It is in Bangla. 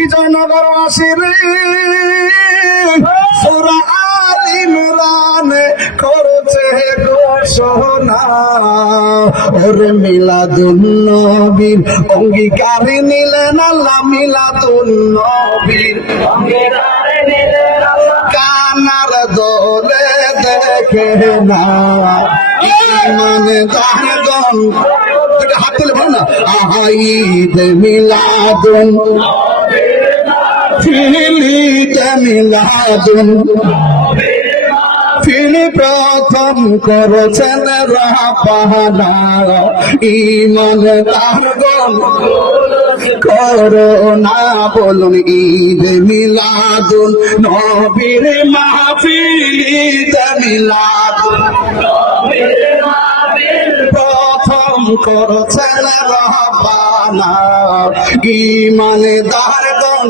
বিজয়নগরবাসীর সূরা আল ইমরানে করেছে ঘোষণা, ওরে মিলাদুন নবীর অঙ্গীকার নিলেন আল্লাহ, মিলাদুন নবীর কানার দোলে দেখে না ইমানদারগণ, হাত তুলে বল না, ঈদ মিলাদুন ঈদ মিলাদুন তিনি প্রথম করেছেন রাপানা, ইমানদারগণ করোনা বলুন ঈদ মিলাদুন নবীর মাহফিল, ঈদ মিলাদুন প্রথম করেছেন রাপানা, ইমানদারগণ